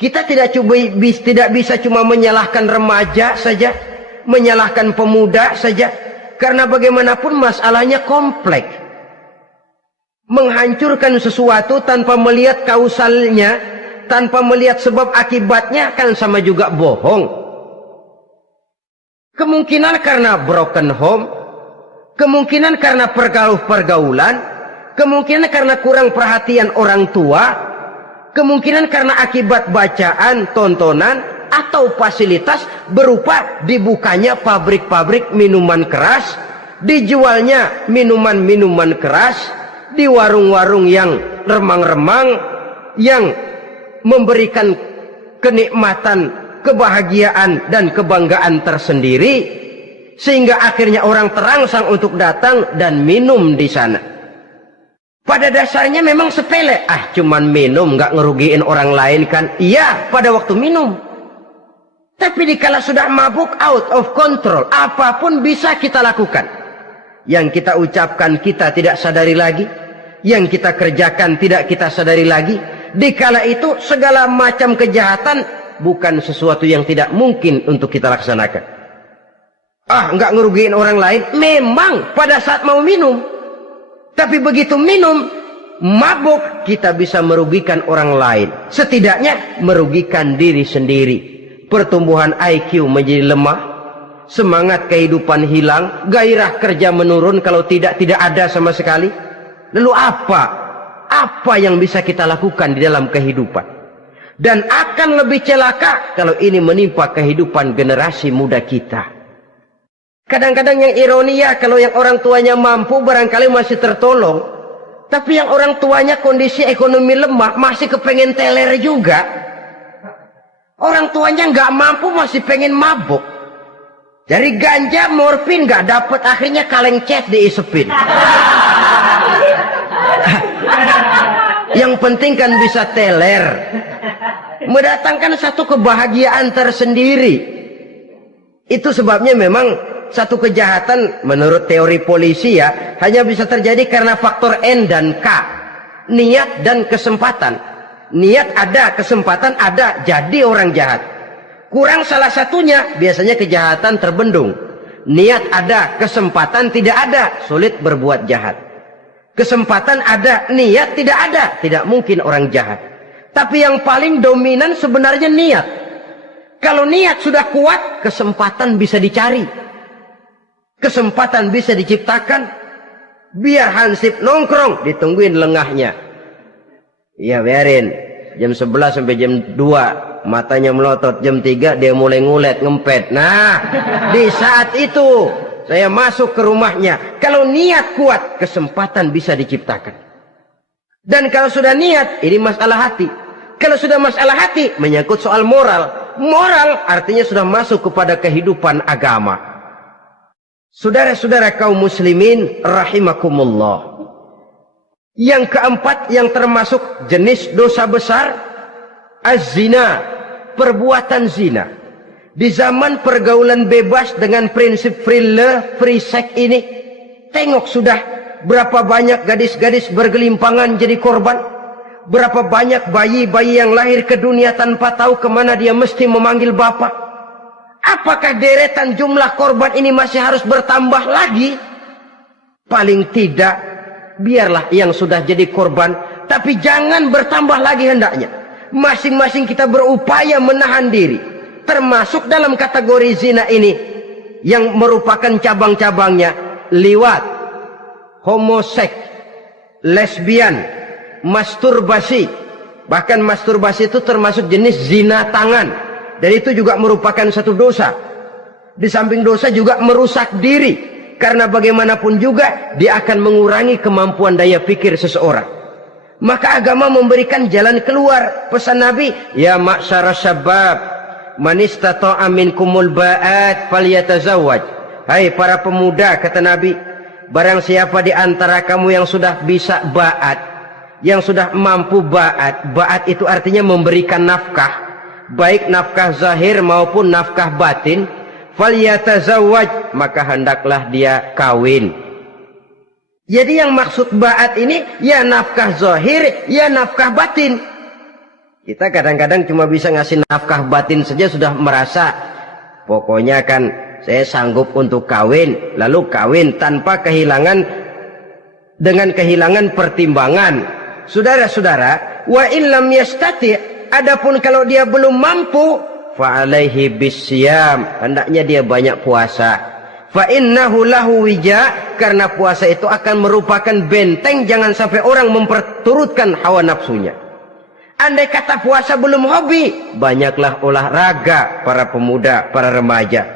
Kita tidak bisa cuma menyalahkan remaja saja, menyalahkan pemuda saja. Karena bagaimanapun masalahnya kompleks. Menghancurkan sesuatu tanpa melihat kausalnya, tanpa melihat sebab akibatnya, kan sama juga bohong. Kemungkinan karena broken home, kemungkinan karena pergaulan, kemungkinan karena kurang perhatian orang tua, kemungkinan karena akibat bacaan, tontonan, atau fasilitas berupa dibukanya pabrik-pabrik minuman keras, dijualnya minuman-minuman keras, di warung-warung yang remang-remang, yang memberikan kenikmatan, kebahagiaan dan kebanggaan tersendiri, sehingga akhirnya orang terangsang untuk datang dan minum di sana. Pada dasarnya memang sepele, cuman minum, nggak ngerugiin orang lain kan? Iya, pada waktu minum. Tapi dikala sudah mabuk, out of control, apapun bisa kita lakukan. Yang kita ucapkan kita tidak sadari lagi, yang kita kerjakan tidak kita sadari lagi. Dikala itu segala macam kejahatan bukan sesuatu yang tidak mungkin untuk kita laksanakan. Nggak ngerugiin orang lain, memang pada saat mau minum. Tapi begitu minum, mabuk, kita bisa merugikan orang lain. Setidaknya merugikan diri sendiri. Pertumbuhan IQ menjadi lemah, semangat kehidupan hilang, gairah kerja menurun, kalau tidak ada sama sekali. Lalu apa yang bisa kita lakukan di dalam kehidupan? Dan akan lebih celaka kalau ini menimpa kehidupan generasi muda kita. Kadang-kadang yang ironi ya, kalau yang orang tuanya mampu barangkali masih tertolong. Tapi yang orang tuanya kondisi ekonomi lemah masih kepengen teler juga. Orang tuanya nggak mampu masih pengen mabuk. Dari ganja, morfin nggak dapet, akhirnya kaleng cat diisepin. Yang penting kan bisa teler, mendatangkan satu kebahagiaan tersendiri. Itu sebabnya memang satu kejahatan menurut teori polisi ya, hanya bisa terjadi karena faktor N dan K, niat dan kesempatan. Niat ada, kesempatan ada, jadi orang jahat. Kurang salah satunya, biasanya kejahatan terbendung. Niat ada, kesempatan tidak ada, sulit berbuat jahat. Kesempatan ada, niat tidak ada, tidak mungkin orang jahat. Tapi yang paling dominan sebenarnya niat. Kalau niat sudah kuat, kesempatan bisa dicari. kesempatan bisa diciptakan, biar Hansip nongkrong, ditungguin lengahnya. Iya biarin, jam 11 sampai jam 2, matanya melotot, jam 3 dia mulai ngulet, ngempet. Nah, di saat itu saya masuk ke rumahnya. Kalau niat kuat, kesempatan bisa diciptakan. Dan kalau sudah niat, ini masalah hati. Kalau sudah masalah hati, menyangkut soal moral. Moral artinya sudah masuk kepada kehidupan agama. Saudara-saudara kaum muslimin rahimakumullah. Yang keempat yang termasuk jenis dosa besar, az-zina, perbuatan zina. Di zaman pergaulan bebas dengan prinsip free love, free sex ini, tengok sudah berapa banyak gadis-gadis bergelimpangan jadi korban. Berapa banyak bayi-bayi yang lahir ke dunia tanpa tahu kemana dia mesti memanggil bapak. Apakah deretan jumlah korban ini masih harus bertambah lagi? Paling tidak, biarlah yang sudah jadi korban, tapi jangan bertambah lagi hendaknya. Masing-masing kita berupaya menahan diri. Termasuk dalam kategori zina ini, yang merupakan cabang-cabangnya, liwat, homoseks, lesbian, masturbasi. Bahkan masturbasi itu termasuk jenis zina tangan, dan itu juga merupakan satu dosa. Di samping dosa juga merusak diri, karena bagaimanapun juga dia akan mengurangi kemampuan daya pikir seseorang. Maka agama memberikan jalan keluar. Pesan Nabi, ya ma'syara syabab, man istata'a minkumul ba'at falyatazawwaj. Hai para pemuda, kata Nabi, barang siapa di antara kamu yang sudah bisa ba'at, yang sudah mampu ba'at. Ba'at itu artinya memberikan nafkah, baik nafkah zahir maupun nafkah batin. Falyatazawwaj, maka hendaklah dia kawin. Jadi yang maksud ba'at ini ya nafkah zahir, ya nafkah batin. Kita kadang-kadang cuma bisa ngasih nafkah batin saja sudah merasa pokoknya kan saya sanggup untuk kawin, lalu kawin tanpa kehilangan, dengan kehilangan pertimbangan. Saudara-saudara, wa illam yastati, adapun kalau dia belum mampu, fa alaihi bisyam, hendaknya dia banyak puasa. Fa innahu lahu wija, karena puasa itu akan merupakan benteng jangan sampai orang memperturutkan hawa nafsunya. Andai kata puasa belum hobi, banyaklah olahraga para pemuda, para remaja.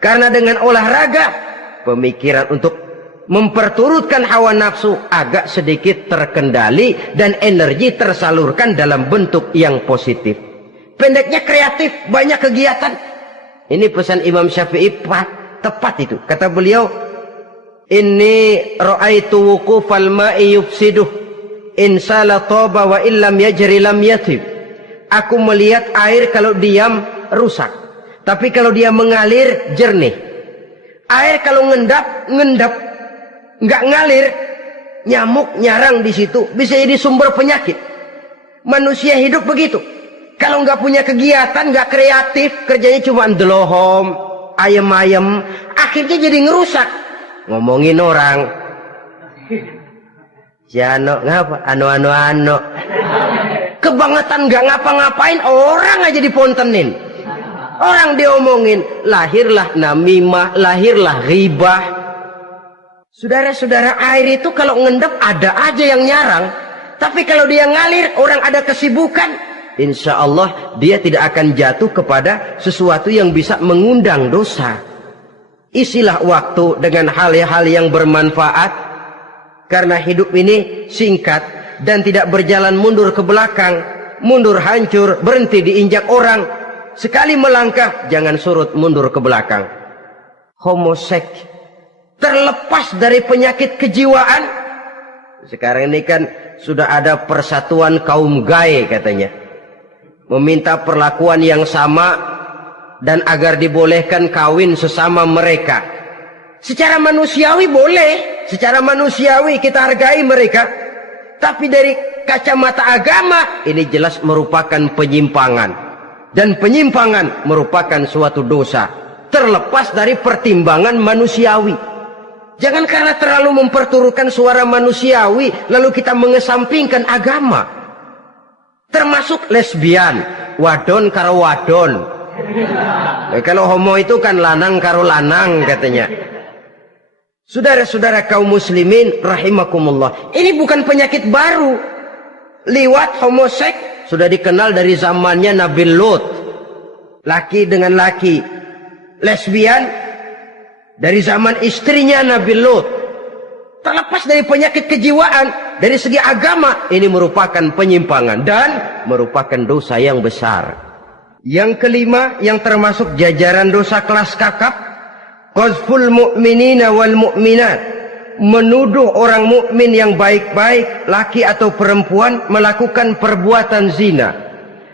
Karena dengan olahraga, pemikiran untuk memperturutkan hawa nafsu agak sedikit terkendali dan energi tersalurkan dalam bentuk yang positif. Pendeknya kreatif, banyak kegiatan. Ini pesan Imam Syafi'i tepat itu. Kata beliau, inni ra'aitu wuqufal ma'i yufsiduh in sala toba wa illam yajri lam yatib. Aku melihat air kalau diam rusak, tapi kalau dia mengalir jernih. Air kalau ngendap, nggak ngalir, nyamuk nyarang di situ, bisa jadi sumber penyakit. Manusia hidup begitu. Kalau nggak punya kegiatan, nggak kreatif, kerjanya cuma delohom, ayam-ayam, akhirnya jadi ngerusak. Ngomongin orang, si ano ngapa, ano, kebangetan nggak ngapa-ngapain, orang aja dipontenin, orang diomongin, lahirlah namimah, lahirlah ghibah. Saudara-saudara, air itu kalau ngendap ada aja yang nyarang. Tapi kalau dia ngalir, orang ada kesibukan, insya Allah dia tidak akan jatuh kepada sesuatu yang bisa mengundang dosa. Isilah waktu dengan hal-hal yang bermanfaat, karena hidup ini singkat dan tidak berjalan mundur ke belakang. Mundur hancur, berhenti diinjak orang. Sekali melangkah, jangan surut mundur ke belakang. Homoseks, terlepas dari penyakit kejiwaan. Sekarang ini kan sudah ada persatuan kaum gay katanya, meminta perlakuan yang sama dan agar dibolehkan kawin sesama mereka. Secara manusiawi boleh, secara manusiawi kita hargai mereka, tapi dari kacamata agama ini jelas merupakan penyimpangan, dan penyimpangan merupakan suatu dosa terlepas dari pertimbangan manusiawi. Jangan karena terlalu memperturutkan suara manusiawi lalu kita mengesampingkan agama. Termasuk lesbian, wadon karo wadon. Kalau homo itu kan lanang karo lanang katanya. Saudara-saudara kaum muslimin rahimakumullah, ini bukan penyakit baru. Liwat, homoseks sudah dikenal dari zamannya Nabi Lut, laki dengan laki. Lesbian dari zaman istrinya Nabi Lut. Terlepas dari penyakit kejiwaan, dari segi agama ini merupakan penyimpangan dan merupakan dosa yang besar. Yang kelima, yang termasuk jajaran dosa kelas kakap, qazful mu'minina wal mu'minat, menuduh orang mukmin yang baik-baik, laki atau perempuan, melakukan perbuatan zina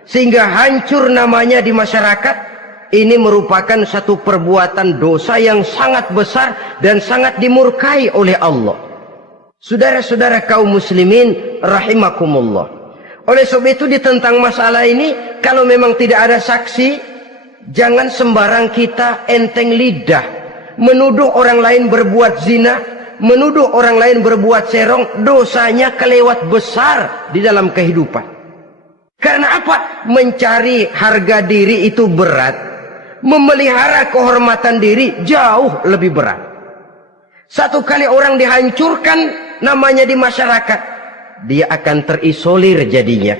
sehingga hancur namanya di masyarakat. Ini merupakan satu perbuatan dosa yang sangat besar dan sangat dimurkai oleh Allah. Saudara-saudara kaum muslimin rahimakumullah, oleh sebab itu tentang masalah ini, kalau memang tidak ada saksi, jangan sembarang kita enteng lidah menuduh orang lain berbuat zina, menuduh orang lain berbuat serong. Dosanya kelewat besar di dalam kehidupan. Karena apa? Mencari harga diri itu berat, memelihara kehormatan diri jauh lebih berat. Satu kali orang dihancurkan namanya di masyarakat, dia akan terisolir jadinya.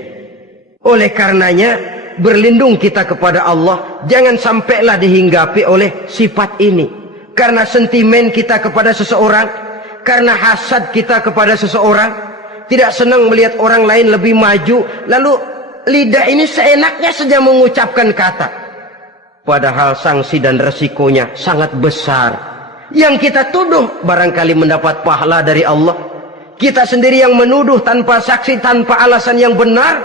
Oleh karenanya, berlindung kita kepada Allah, jangan sampailah dihinggapi oleh sifat ini. Karena sentimen kita kepada seseorang, karena hasad kita kepada seseorang, tidak senang melihat orang lain lebih maju, lalu lidah ini seenaknya saja mengucapkan kata, padahal sanksi dan resikonya sangat besar. Yang kita tuduh barangkali mendapat pahala dari Allah, kita sendiri yang menuduh tanpa saksi, tanpa alasan yang benar,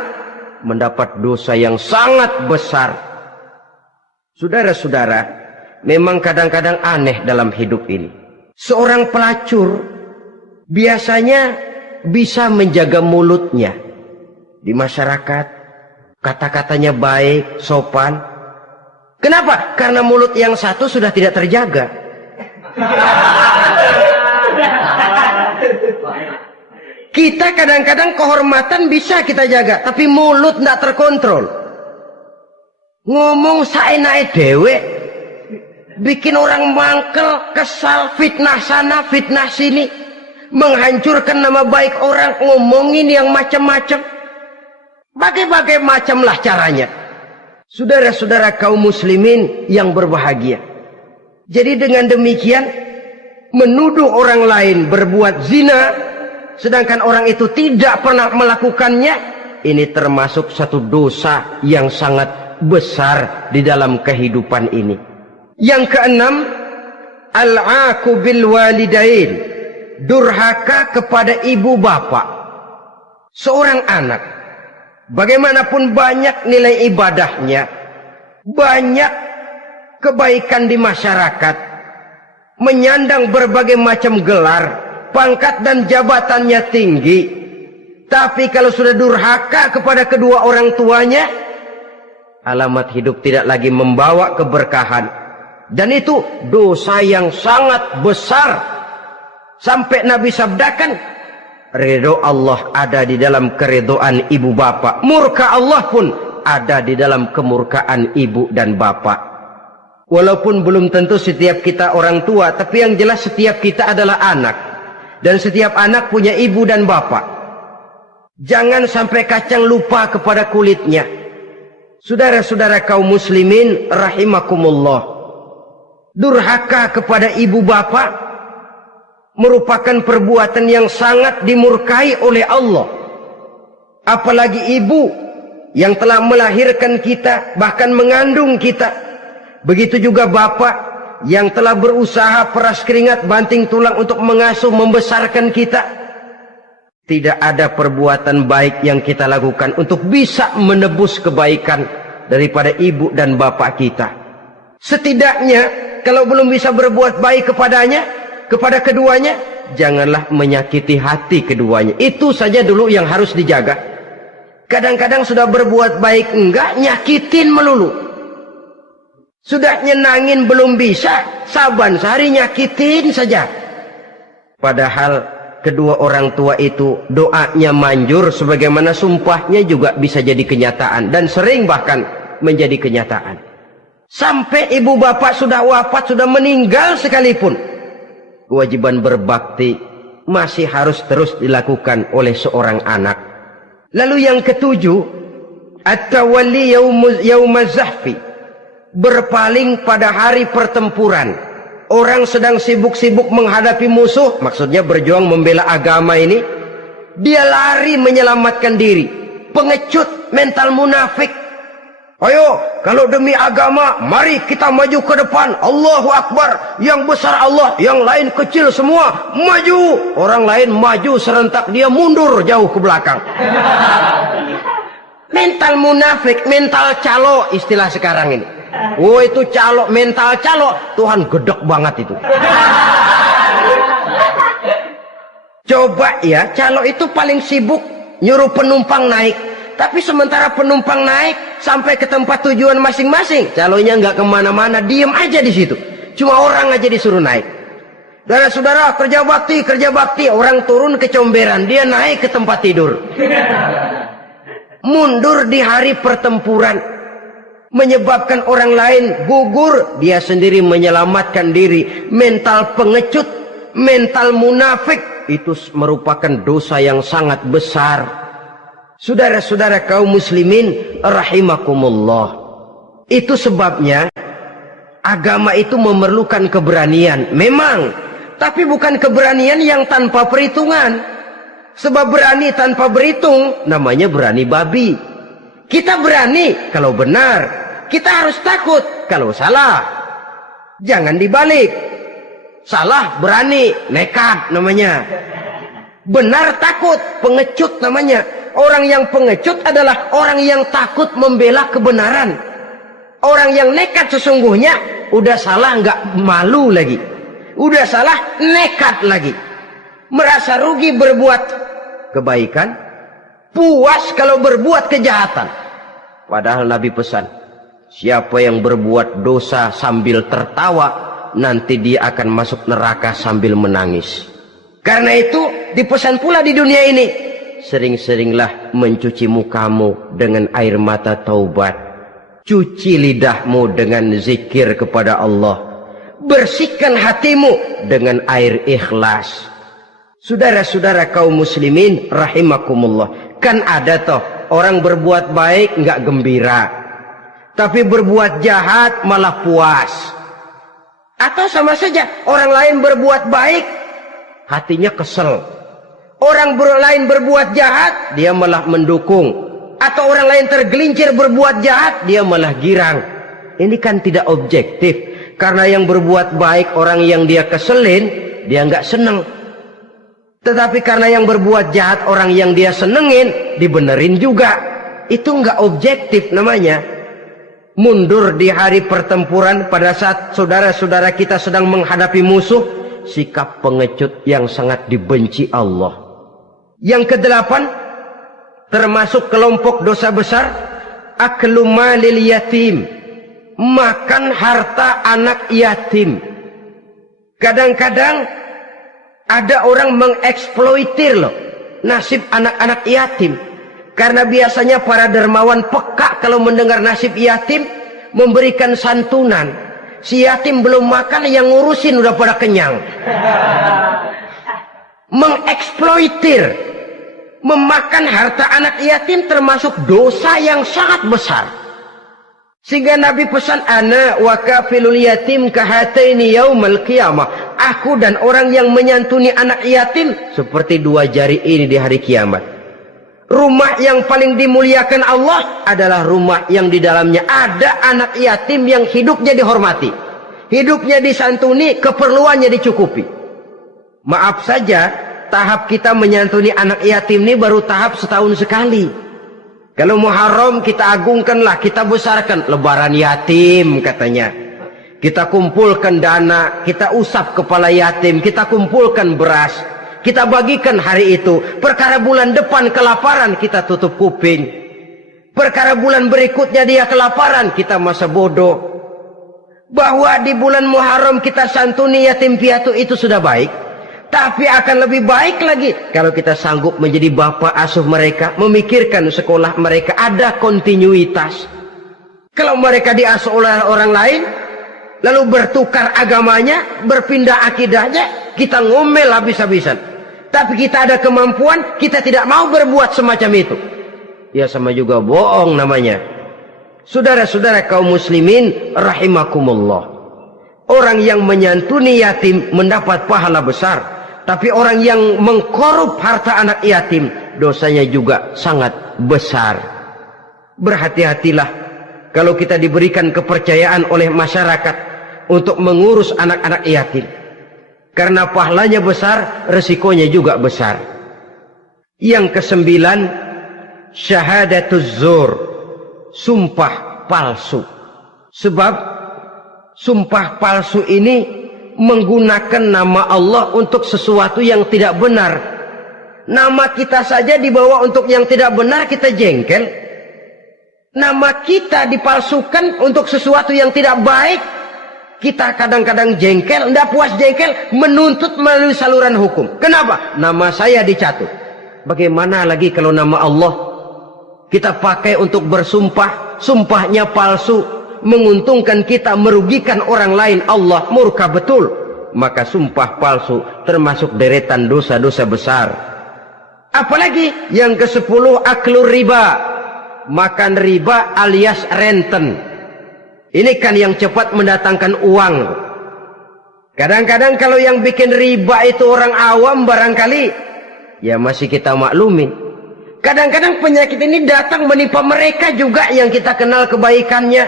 mendapat dosa yang sangat besar. Saudara-saudara, memang kadang-kadang aneh dalam hidup ini. Seorang pelacur biasanya bisa menjaga mulutnya di masyarakat, kata-katanya baik, sopan. Kenapa? Karena mulut yang satu sudah tidak terjaga. Kita kadang-kadang kehormatan bisa kita jaga, tapi mulut tidak terkontrol. Ngomong saenake dhewe, bikin orang mangkel, kesal, fitnah sana, fitnah sini, menghancurkan nama baik orang, ngomongin yang macam-macam. Bagai-bagai macamlah caranya. Saudara-saudara kaum muslimin yang berbahagia. Jadi dengan demikian, menuduh orang lain berbuat zina, sedangkan orang itu tidak pernah melakukannya, ini termasuk satu dosa yang sangat besar di dalam kehidupan ini. Yang keenam, al-'aqu bil walidain, durhaka kepada ibu bapak. Seorang anak, bagaimanapun banyak nilai ibadahnya, banyak kebaikan di masyarakat, menyandang berbagai macam gelar, pangkat dan jabatannya tinggi, tapi kalau sudah durhaka kepada kedua orang tuanya, alamat hidup tidak lagi membawa keberkahan, dan itu dosa yang sangat besar. Sampai Nabi sabdakan, ridho Allah ada di dalam keridhaan ibu bapak, murka Allah pun ada di dalam kemurkaan ibu dan bapak. Walaupun belum tentu setiap kita orang tua, tapi yang jelas setiap kita adalah anak, dan setiap anak punya ibu dan bapak. Jangan sampai kacang lupa kepada kulitnya. Saudara-saudara kaum muslimin rahimakumullah, durhaka kepada ibu bapak merupakan perbuatan yang sangat dimurkai oleh Allah. Apalagi ibu yang telah melahirkan kita, bahkan mengandung kita. Begitu juga bapak yang telah berusaha peras keringat banting tulang untuk mengasuh membesarkan kita. Tidak ada perbuatan baik yang kita lakukan untuk bisa menebus kebaikan daripada ibu dan bapak kita. Setidaknya kalau belum bisa berbuat baik kepadanya, kepada keduanya, janganlah menyakiti hati keduanya. Itu saja dulu yang harus dijaga. Kadang-kadang sudah berbuat baik enggak, nyakitin melulu. Sudah nyenangin belum bisa, saban sehari nyakitin saja. Padahal kedua orang tua itu doanya manjur, sebagaimana sumpahnya juga bisa jadi kenyataan, dan sering bahkan menjadi kenyataan. Sampai ibu bapak sudah wafat, sudah meninggal sekalipun, kewajiban berbakti masih harus terus dilakukan oleh seorang anak. Lalu yang ketujuh, at-tawalli yaumaz zahfi, berpaling pada hari pertempuran. Orang sedang sibuk-sibuk menghadapi musuh, maksudnya berjuang membela agama ini, dia lari menyelamatkan diri. Pengecut, mental munafik. Ayo, kalau demi agama, mari kita maju ke depan. Allahu Akbar. Yang besar Allah, yang lain kecil semua. Maju. Orang lain maju serentak, dia mundur jauh ke belakang. Mental munafik, mental calo, istilah sekarang ini. Oh, itu calo, mental calo. Tuhan gedek banget itu. Coba ya, calo itu paling sibuk nyuruh penumpang naik. Tapi sementara penumpang naik sampai ke tempat tujuan masing-masing, calonya nggak kemana-mana, diem aja di situ. Cuma orang aja disuruh naik. Saudara-saudara, kerja bakti, orang turun ke comberan, dia naik ke tempat tidur. Mundur di hari pertempuran, menyebabkan orang lain gugur, dia sendiri menyelamatkan diri. Mental pengecut, mental munafik, itu merupakan dosa yang sangat besar. Saudara-saudara kaum muslimin rahimakumullah. Itu sebabnya agama itu memerlukan keberanian. Memang, tapi bukan keberanian yang tanpa perhitungan. Sebab berani tanpa berhitung namanya berani babi. Kita berani kalau benar, kita harus takut kalau salah. Jangan dibalik. Salah berani, nekat namanya. Benar takut, pengecut namanya. Orang yang pengecut adalah orang yang takut membela kebenaran. Orang yang nekat sesungguhnya udah salah nggak malu lagi. Udah salah nekat lagi. Merasa rugi berbuat kebaikan, puas kalau berbuat kejahatan. Padahal Nabi pesan, siapa yang berbuat dosa sambil tertawa, nanti dia akan masuk neraka sambil menangis. Karena itu dipesan pula di dunia ini, sering-seringlah mencuci mukamu dengan air mata taubat. Cuci lidahmu dengan zikir kepada Allah. Bersihkan hatimu dengan air ikhlas. Saudara-saudara kaum muslimin rahimakumullah. Kan ada toh orang berbuat baik nggak gembira, tapi berbuat jahat malah puas. Atau sama saja, orang lain berbuat baik, hatinya kesel. Orang lain berbuat jahat, dia malah mendukung. Atau orang lain tergelincir berbuat jahat, dia malah girang. Ini kan tidak objektif. Karena yang berbuat baik, orang yang dia keselin, dia nggak seneng. Tetapi karena yang berbuat jahat, orang yang dia senengin, dibenerin juga. Itu nggak objektif namanya. Mundur di hari pertempuran pada saat saudara-saudara kita sedang menghadapi musuh, sikap pengecut yang sangat dibenci Allah. Yang kedelapan, termasuk kelompok dosa besar, aklu malil yatim, makan harta anak yatim. Kadang-kadang ada orang mengeksploitir loh nasib anak-anak yatim. Karena biasanya para dermawan peka kalau mendengar nasib yatim, memberikan santunan. Si yatim belum makan, yang ngurusin udah pada kenyang. Mengeksploitir, memakan harta anak yatim termasuk dosa yang sangat besar. Sehingga Nabi pesan, ana wa kafilul yatim kahataini yaumal qiyamah. Aku dan orang yang menyantuni anak yatim seperti dua jari ini di hari kiamat. Rumah yang paling dimuliakan Allah adalah rumah yang di dalamnya ada anak yatim yang hidupnya dihormati, hidupnya disantuni, keperluannya dicukupi. Maaf saja, tahap kita menyantuni anak yatim ini baru tahap setahun sekali. Kalau Muharram kita agungkanlah, kita besarkan. Lebaran yatim katanya. Kita kumpulkan dana, kita usap kepala yatim, kita kumpulkan beras, kita bagikan hari itu. Perkara bulan depan kelaparan, kita tutup kuping. Perkara bulan berikutnya dia kelaparan, kita masa bodoh. Bahwa di bulan Muharram kita santuni yatim piatu itu sudah baik. Tapi akan lebih baik lagi kalau kita sanggup menjadi bapak asuh mereka, memikirkan sekolah mereka, ada kontinuitas. Kalau mereka diasuh oleh orang lain, lalu bertukar agamanya, berpindah akidahnya, kita ngomel habis-habisan. Tapi kita ada kemampuan, kita tidak mau berbuat semacam itu. Ya sama juga bohong namanya. Saudara-saudara kaum muslimin rahimakumullah. Orang yang menyantuni yatim mendapat pahala besar. Tapi orang yang mengkorup harta anak yatim, dosanya juga sangat besar. Berhati-hatilah kalau kita diberikan kepercayaan oleh masyarakat untuk mengurus anak-anak yatim. Karena pahalanya besar, resikonya juga besar. Yang ke-9, syahadatuz zur, sumpah palsu. Sebab sumpah palsu ini menggunakan nama Allah untuk sesuatu yang tidak benar. Nama kita saja dibawa untuk yang tidak benar, kita jengkel. Nama kita dipalsukan untuk sesuatu yang tidak baik, kita kadang-kadang jengkel, tidak puas jengkel, menuntut melalui saluran hukum. Kenapa? Nama saya dicatut. Bagaimana lagi kalau nama Allah kita pakai untuk bersumpah, sumpahnya palsu, menguntungkan kita, merugikan orang lain, Allah murka betul. Maka sumpah palsu termasuk deretan dosa-dosa besar. Apalagi yang ke-10, aklur riba, makan riba alias renten. Ini kan yang cepat mendatangkan uang. Kadang-kadang kalau yang bikin riba itu orang awam barangkali, ya masih kita maklumin. Kadang-kadang penyakit ini datang menimpa mereka juga yang kita kenal kebaikannya.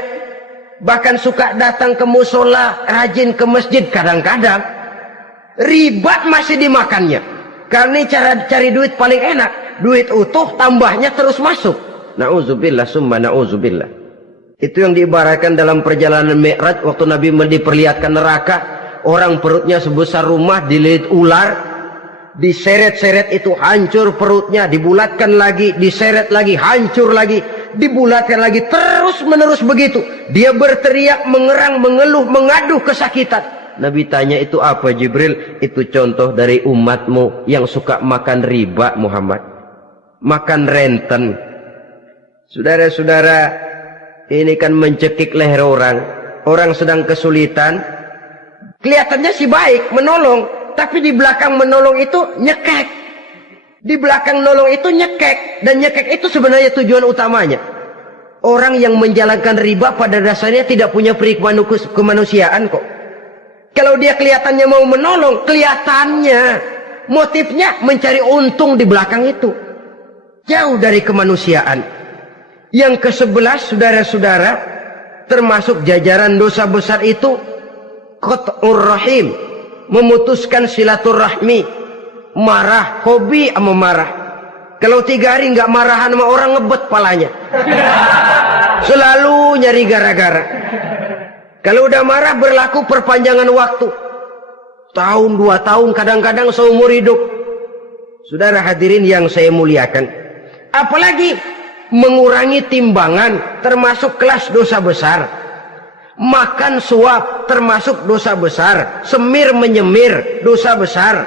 Bahkan suka datang ke musola, rajin ke masjid kadang-kadang. Riba masih dimakannya. Karena ini cara cari duit paling enak. Duit utuh, tambahnya terus masuk. Na'udzubillah summa na'udzubillah. Itu yang diibaratkan dalam perjalanan Mi'raj waktu Nabi diperlihatkan neraka. Orang perutnya sebesar rumah dililit ular, diseret-seret itu hancur perutnya, dibulatkan lagi, diseret lagi, hancur lagi, dibulatkan lagi, terus menerus begitu. Dia berteriak, mengerang, mengeluh, mengaduh kesakitan. Nabi tanya, itu apa Jibril? Itu contoh dari umatmu yang suka makan riba Muhammad, makan renten. Saudara-saudara, ini kan mencekik leher orang. Orang sedang kesulitan, kelihatannya sih baik, menolong. Tapi di belakang menolong itu nyekek. Di belakang nolong itu nyekek. Dan nyekek itu sebenarnya tujuan utamanya. Orang yang menjalankan riba pada dasarnya tidak punya peri kemanusiaan kok. Kalau dia kelihatannya mau menolong, kelihatannya motifnya mencari untung di belakang itu. Jauh dari kemanusiaan. Yang ke-11, saudara-saudara, termasuk jajaran dosa besar itu qat'ur rahim, memutuskan silaturahmi. Marah, hobi sama marah. Kalau 3 hari nggak marahan sama orang, ngebet palanya. Selalu nyari gara-gara. Kalau udah marah berlaku perpanjangan waktu. Tahun, 2 tahun, kadang-kadang seumur hidup. Saudara hadirin yang saya muliakan. Apalagi mengurangi timbangan termasuk kelas dosa besar. Makan suap termasuk dosa besar. Semir menyemir dosa besar.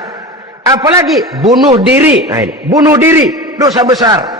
Apalagi bunuh diri. Nah ini, bunuh diri dosa besar.